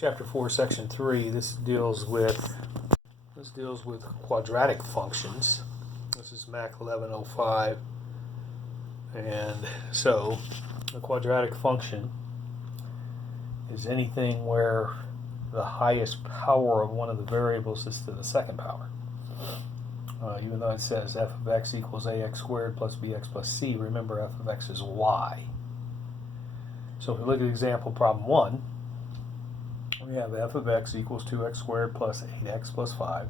Chapter 4, Section 3. This deals with quadratic functions. This is Mac 1105, and so a quadratic function is anything where the highest power of one of the variables is to the second power. Even though it says f of x equals ax squared plus bx plus c, remember f of x is y. So if we look at example problem 1, we have f of x equals 2x squared plus 8x plus 5.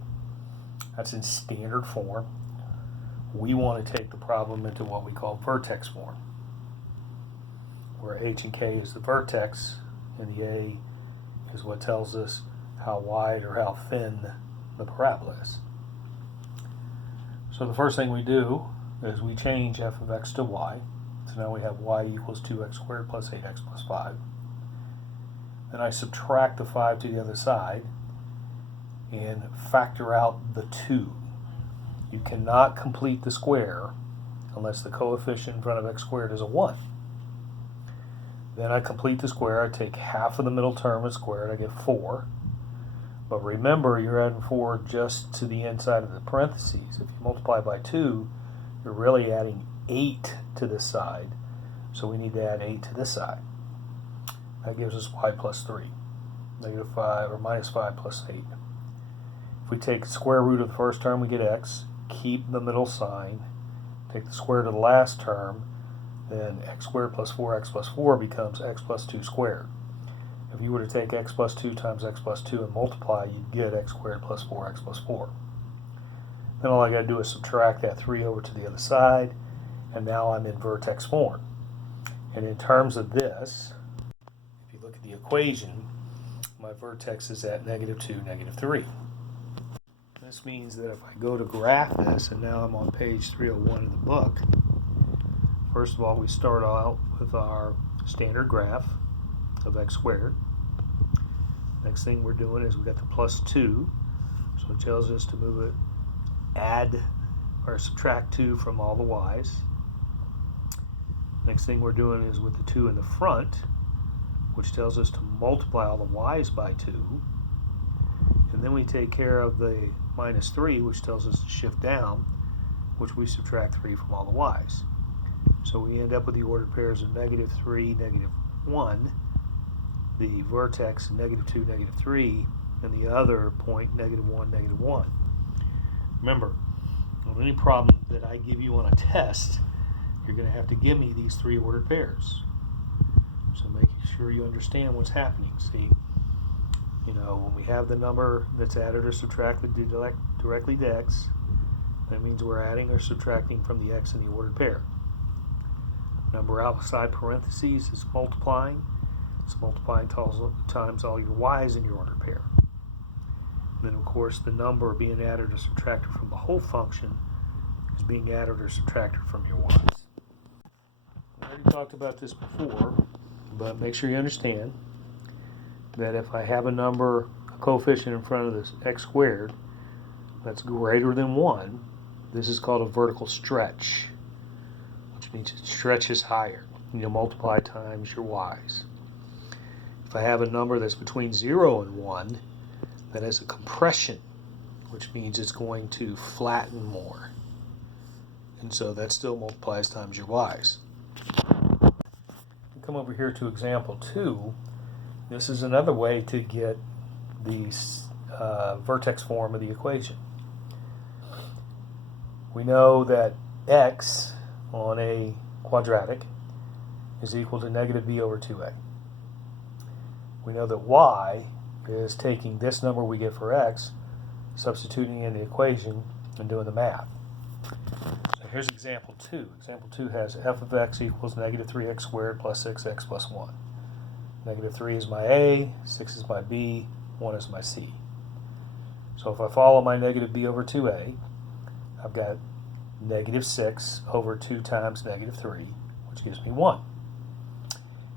That's in standard form. We want to take the problem into what we call vertex form, where h and k is the vertex, and the a is what tells us how wide or how thin the parabola is. So the first thing we do is we change f of x to y. So now we have y equals 2x squared plus 8x plus 5. Then I subtract the 5 to the other side and factor out the 2. You cannot complete the square unless the coefficient in front of x squared is a 1. Then I complete the square. I take half of the middle term and square it. I get 4. But remember, you're adding 4 just to the inside of the parentheses. If you multiply by 2, you're really adding 8 to this side. So we need to add 8 to this side. That gives us y plus 3. Negative 5 or minus 5 plus 8. If we take the square root of the first term, we get x. Keep the middle sign. Take the square to the last term. Then x squared plus 4x plus 4 becomes x plus 2 squared. If you were to take x plus 2 times x plus 2 and multiply, you'd get x squared plus 4x plus 4. Then all I got to do is subtract that 3 over to the other side, and now I'm in vertex form. And in terms of this, if you look at the equation, my vertex is at negative 2, negative 3. This means that if I go to graph this, and now I'm on page 301 of the book, first of all, we start out with our standard graph of x squared. Next thing we're doing is we got the plus 2, so it tells us to move it, add or subtract 2 from all the y's. Next thing we're doing is with the 2 in the front, which tells us to multiply all the y's by 2. And then we take care of the minus 3, which tells us to shift down, which we subtract 3 from all the y's. So we end up with the ordered pairs of negative 3, negative 1, the vertex negative 2, negative 3, and the other point negative 1, negative 1. Remember, on any problem that I give you on a test, you're going to have to give me these 3 ordered pairs. So make sure you understand what's happening. See, when we have the number that's added or subtracted directly to x, that means we're adding or subtracting from the x in the ordered pair. Number outside parentheses is multiplying. It's multiplying times all your y's in your ordered pair. And then, of course, the number being added or subtracted from the whole function is being added or subtracted from your y's. I already talked about this before, but make sure you understand that if I have a coefficient in front of this x squared that's greater than 1, this is called a vertical stretch, which means it stretches higher. You multiply times your y's. If I have a number that's between 0 and 1, that has a compression, which means it's going to flatten more. And so that still multiplies times your y's. Come over here to example 2. This is another way to get the vertex form of the equation. We know that x on a quadratic is equal to negative b over 2a. We know that y is taking this number we get for x, substituting in the equation, and doing the math. So here's example 2. Example 2 has f of x equals negative 3x squared plus 6x plus 1. Negative 3 is my a, 6 is my b, 1 is my c. So if I follow my negative b over 2a, I've got negative 6 over 2 times negative 3, which gives me 1.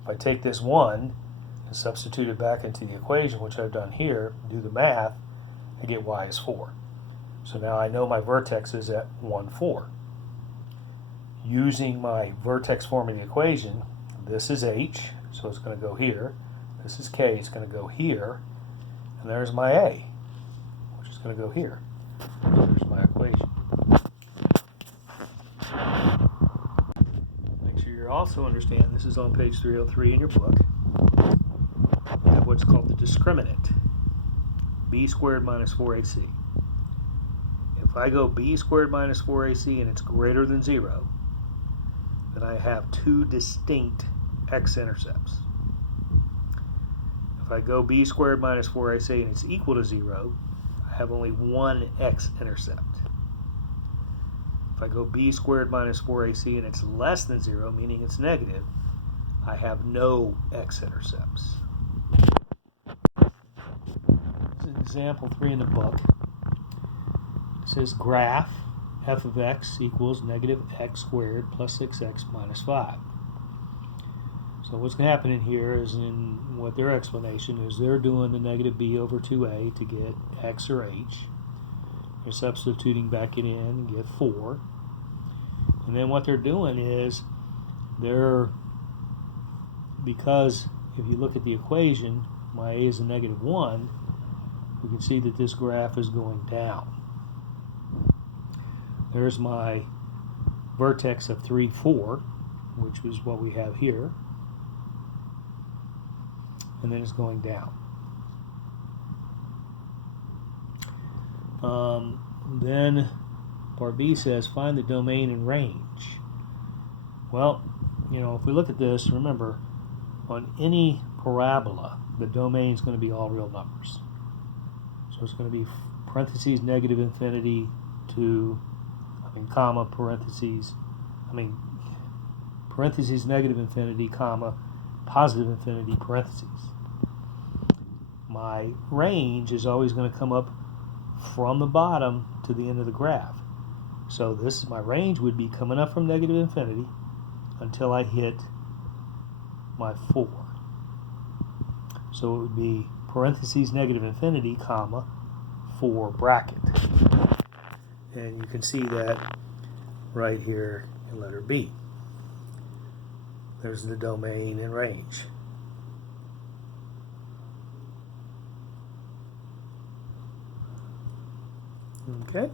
If I take this 1 and substitute it back into the equation, which I've done here, do the math, I get y is 4. So now I know my vertex is at 1, 4. Using my vertex form of the equation, this is h, so it's going to go here. This is k, it's going to go here, and there's my a, which is going to go here. There's my equation. Make sure you also understand, this is on page 303 in your book, you have what's called the discriminant, b squared minus 4ac. If I go b squared minus 4ac and it's greater than 0, then I have two distinct x-intercepts. If I go b squared minus 4ac and it's equal to 0, I have only one x-intercept. If I go b squared minus 4ac and it's less than 0, meaning it's negative, I have no x-intercepts. This is example 3 in the book. It says graph f of x equals negative x squared plus 6x minus 5. So what's going to happen in here is, in what their explanation is, they're doing the negative b over 2a to get x or h. They're substituting back it in and get 4. And then what they're doing is, because if you look at the equation, my a is a negative 1, we can see that this graph is going down. There's my vertex of 3, 4, which is what we have here. And then it's going down. Then part B says find the domain and range. Well, if we look at this, remember, on any parabola, the domain is going to be all real numbers. So it's going to be parentheses negative infinity to, comma, parentheses negative infinity, comma, positive infinity, parentheses. My range is always going to come up from the bottom to the end of the graph. So my range would be coming up from negative infinity until I hit my 4. So it would be parentheses negative infinity, comma, 4 bracket. And you can see that right here in letter B. There's the domain and range. Okay.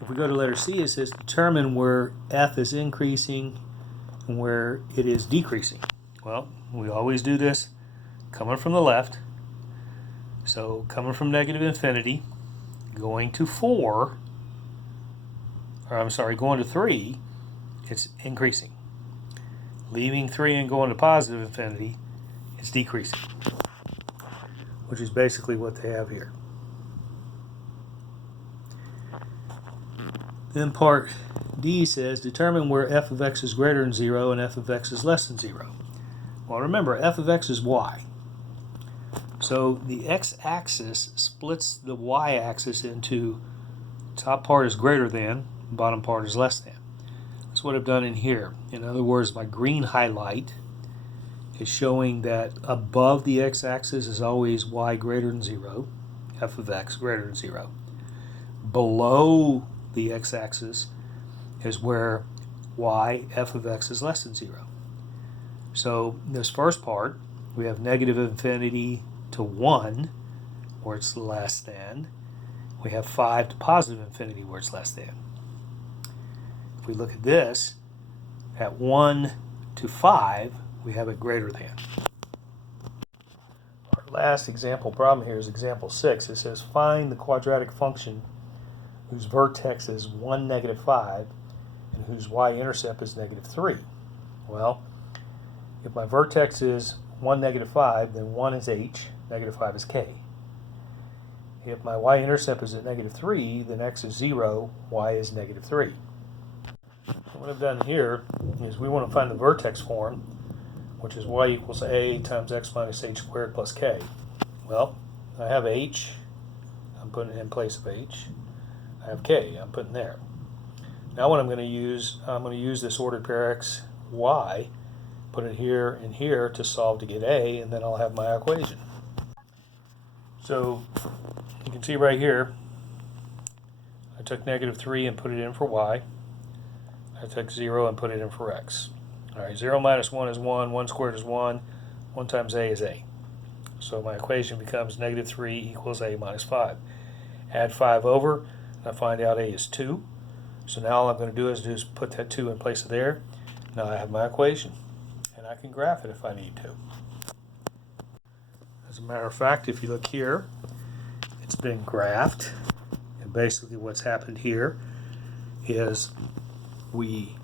If we go to letter C, it says determine where f is increasing and where it is decreasing. Well, we always do this coming from the left. So coming from negative infinity, going to going to 3, it's increasing. Leaving 3 and going to positive infinity, it's decreasing, which is basically what they have here. Then part D says determine where f of x is greater than 0 and f of x is less than 0. Well, remember, f of x is y. So the x-axis splits the y-axis into top part is greater than, bottom part is less than. That's what I've done in here. In other words, my green highlight is showing that above the x-axis is always y greater than 0, f of x greater than 0. Below the x-axis is where y, f of x is less than 0. So this first part, we have negative infinity to 1, where it's less than. We have 5 to positive infinity, where it's less than. If we look at this, at 1 to 5, we have it greater than. Our last example problem here is example 6. It says find the quadratic function whose vertex is 1, negative 5, and whose y-intercept is negative 3. Well, if my vertex is 1, negative 5, then 1 is h, negative 5 is k. If my y-intercept is at negative 3, then x is 0, y is negative 3. What I've done here is we want to find the vertex form, which is y equals a times x minus h squared plus k. Well, I have h, I'm putting it in place of h. I have k, I'm putting there. Now what I'm going to use this ordered pair x, y, put it here and here to solve to get a, and then I'll have my equation. So you can see right here, I took negative 3 and put it in for y. I took 0 and put it in for x. All right, 0 minus 1 is 1, 1 squared is 1, 1 times a is a. So my equation becomes negative 3 equals a minus 5. Add 5 over, and I find out a is 2. So now all I'm going to do is put that 2 in place of there. Now I have my equation, and I can graph it if I need to. As a matter of fact, if you look here, it's been graphed, and basically what's happened here is we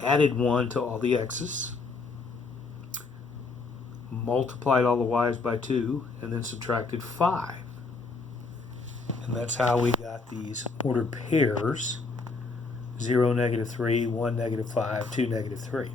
added 1 to all the x's, multiplied all the y's by 2, and then subtracted 5. And that's how we got these ordered pairs: 0, negative 3, 1, negative 5, 2, negative 3.